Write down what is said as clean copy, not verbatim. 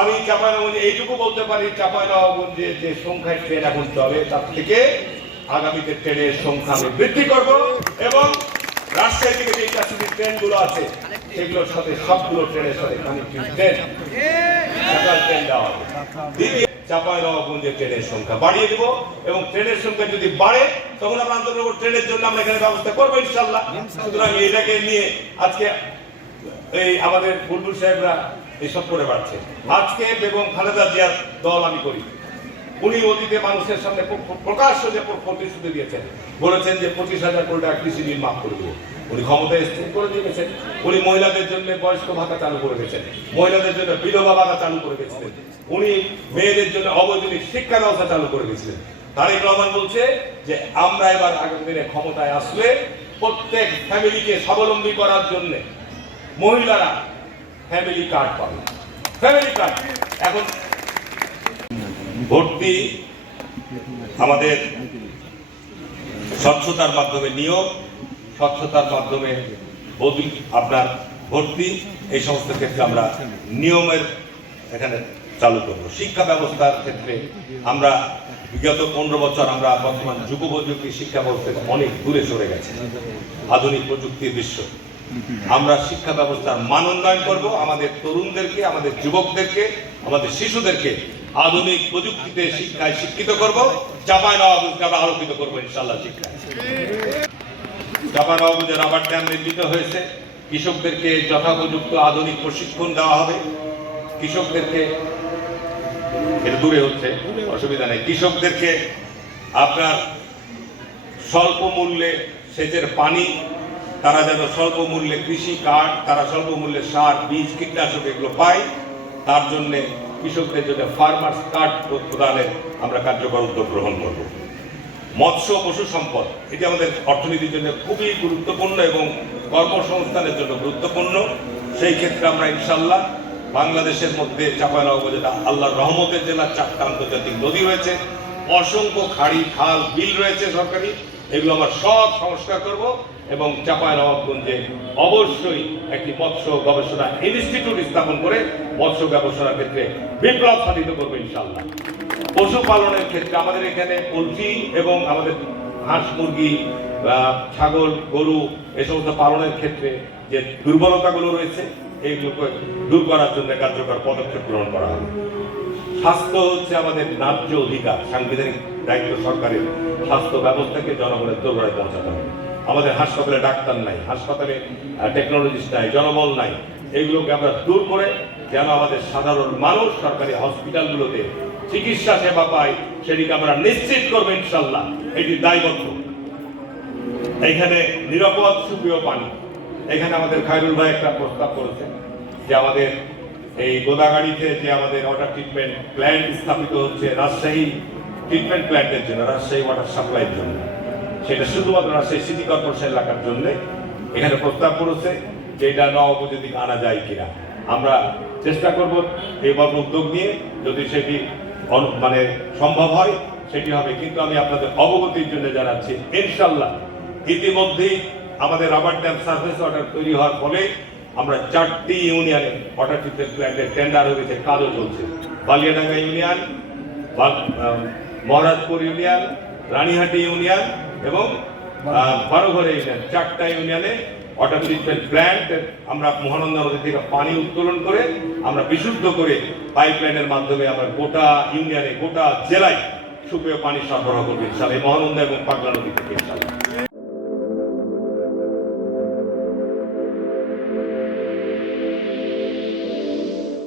আমি চাঁপাইনবাবগঞ্জে এইটুকু বলতে পারি, চাঁপাইনবাবগঞ্জে যে সংখ্যায় ট্রেন এখন চলে তার থেকে আগামীতে ট্রেনের সংখ্যা আমি বৃদ্ধি করব এবং রাজশাহী থেকে যে ইন্টারসিটি ট্রেনগুলো আছে সেগুলোর সাথে সবগুলো ট্রেনের সাথে কানেক্টিং ট্রেন দেওয়া হবে। দ্বিতীয়, চাঁপাইনবাবগঞ্জে ট্রেনের সংখ্যা বাড়িয়ে দেব এবং ট্রেনের সংখ্যা যদি বাড়ে তখন আমরা আন্তর্জাতিক ট্রেনের জন্য আমরা এখানে ব্যবস্থা করবো ইনশাল্লাহ। সুতরাং এটাকে নিয়ে আজকে এই আমাদের বুলবুল সাহেবরা এসব করে পারছে। আজকে বেগম খালেদা জিয়ার দল আমি করি, উনি অতীতে মানুষের সামনে প্রকাশ্য যে প্রতিশ্রুতি দিয়েছেন, বলেছেন যে 25,000 কোটি টাকা কৃষি ঋণ মাফ করে দেবো। উনি ক্ষমতায় স্থির করে দিয়ে গেছেন। উনি মহিলাদের জন্য বয়স্ক ভাতা চালু করে গেছেন, মহিলাদের জন্য বিধবা ভাতা চালু করে গেছিলেন, উনি মেয়েদের জন্য অবৈতনিক শিক্ষা ব্যবস্থা চালু করে গেছিলেন। তারেক রহমান বলছে যে আমরা এবার আগামী দিনে ক্ষমতায় আসলে প্রত্যেক ফ্যামিলিকে স্বাবলম্বী করার জন্য মহিলারা ফ্যামিলি কার্ড পাবে। ফ্যামিলি কার্ড এখন ভর্তি আমাদের স্বচ্ছতার মাধ্যমে নিয়োগ, স্বচ্ছতার মাধ্যমে বদলি, আপনার ভর্তি, এই সমস্ত ক্ষেত্রে আমরা নিয়মের এখানে চালু করব। শিক্ষা ব্যবস্থার ক্ষেত্রে আমরা বিগত 15 বছর আমরা বর্তমান যুগোপযোগী শিক্ষা ব্যবস্থা অনেক দূরে সরে গেছে। আধুনিক প্রযুক্তির বিশ্ব, আমরা শিক্ষা ব্যবস্থার মান উন্নয়ন করবো, আমাদের তরুণদেরকে, আমাদের যুবকদেরকে, আমাদের শিশুদেরকে আধুনিক প্রযুক্তিতে শিক্ষায় শিক্ষিত করব। চাঁপাইনবাবগঞ্জকে আমরা আলোকিত করবো ইনশাআল্লাহ শিক্ষায়। চাঁপাইনবাবগঞ্জে রাবার ড্যাম নির্মিত হয়েছে, কৃষকদেরকে যথোপযুক্ত আধুনিক প্রশিক্ষণ দেওয়া হবে। কৃষকদেরকে, এটা দূরে হচ্ছে অসুবিধা নেই, কৃষকদেরকে আপনার স্বল্প মূল্যে সেচের পানি, তারা যেন স্বল্প মূল্যে কৃষি কার্ড, তারা স্বল্প মূল্যে সার, বীজ, কীটনাশক এগুলো পায়, তার জন্য কৃষকদের জন্য ফার্মার্স কার্ড প্রদানের আমরা কার্যকর উদ্যোগ গ্রহণ করব। মৎস্য পশু সম্পদ, এটি আমাদের অর্থনীতির জন্য খুবই গুরুত্বপূর্ণ এবং কর্মসংস্থানের জন্য গুরুত্বপূর্ণ। সেই ক্ষেত্রে আমরা ইনশাল্লাহ বাংলাদেশের মধ্যে চাঁপাইনবাবগঞ্জ আল্লাহর রহমতের জেলা 4টা আন্তর্জাতিক নদী রয়েছে, অসংখ্য খাড়ি, খাল, বিল রয়েছে সরকারি, এগুলো আমরা সব সংস্কার করব এবং চাঁপাইনবাবগঞ্জে অবশ্যই একটি মৎস্য গবেষণা ইনস্টিটিউট স্থাপন করে মৎস্য গবেষণার ক্ষেত্রে বিপ্লব সাধিত করবো ইনশাআল্লাহ। পশুপালনের ক্ষেত্রে আমাদের এখানে পোলট্রি এবং আমাদের হাঁস, মুরগি, ছাগল, গরু এই সমস্ত পালনের ক্ষেত্রে যে দুর্বলতাগুলো রয়েছে এইগুলোকে দূর করার জন্য কার্যকর পদক্ষেপ গ্রহণ করা হবে। স্বাস্থ্য হচ্ছে আমাদের ন্যায্য অধিকার, সাংবিধানিক দায়িত্ব সরকারের। স্বাস্থ্য ব্যবস্থাকে জনগণের দোরগোড়ায় পৌঁছাতে হবে। আমাদের হাসপাতালে ডাক্তার নাই, হাসপাতালে টেকনোলজিস্ট নাই, জনবল নাই, এইগুলোকে আমরা দূর করে যেন আমাদের সাধারণ মানুষ সরকারি হসপিটালগুলোতে চিকিৎসা সেবা পায় সেটিকে আমরা নিশ্চিত করবো ইনশাল্লাহ, এটি দায়বদ্ধ। এখানে নিরাপদ সুপেয় পানি, এখানে আমাদের খায়রুল ভাই একটা প্রস্তাব করেছেন যে আমাদের এই গোদাগাড়িতে যে আমাদের ওয়াটার ট্রিটমেন্ট প্ল্যান্ট স্থাপিত হচ্ছে রাজশাহী ট্রিটমেন্ট প্ল্যান্টের জন্য, রাজশাহী ওয়াটার সাপ্লাইয়ের জন্য, সেটা শুধুমাত্র রাজশাহী সিটি কর্পোরেশন এলাকার জন্য এখানে প্রস্তাব করেছে যে এটা নবপদ্ধতি আনা যায় কিনা। আমরা চেষ্টা করব এইভাবে উদ্যোগ নিয়ে, যদি সেটি মানে সম্ভব হয় সেটি হবে। কিন্তু আমি আপনাদের অবগতির জন্য জানাচ্ছি ইনশাল্লাহ ইতিমধ্যেই আমাদের রাবার ড্যাম সার্ফেস ওয়াটার তৈরি হওয়ার ফলে আমরা 4টি ইউনিয়নে ওয়াটার ট্রিটমেন্ট প্ল্যান্টের টেন্ডার হয়ে গেছে, কাজও চলছে। Baliadanga union, Maharajpur union, Ranihati union এবং বারোঘর ইউনিয়ন, 4টা ইউনিয়নে ওয়াটার ট্রিটমেন্ট প্ল্যান্ট আমরা মহানন্দা নদী থেকে পানি উত্তোলন করে আমরা বিশুদ্ধ করে পাইপলাইনের মাধ্যমে আমরা গোটা ইউনিয়নে, গোটা জেলায় সুপেয় পানি সরবরাহ করবো ইনশাআল্লাহ, মহানন্দা এবং পাগলা নদী থেকে।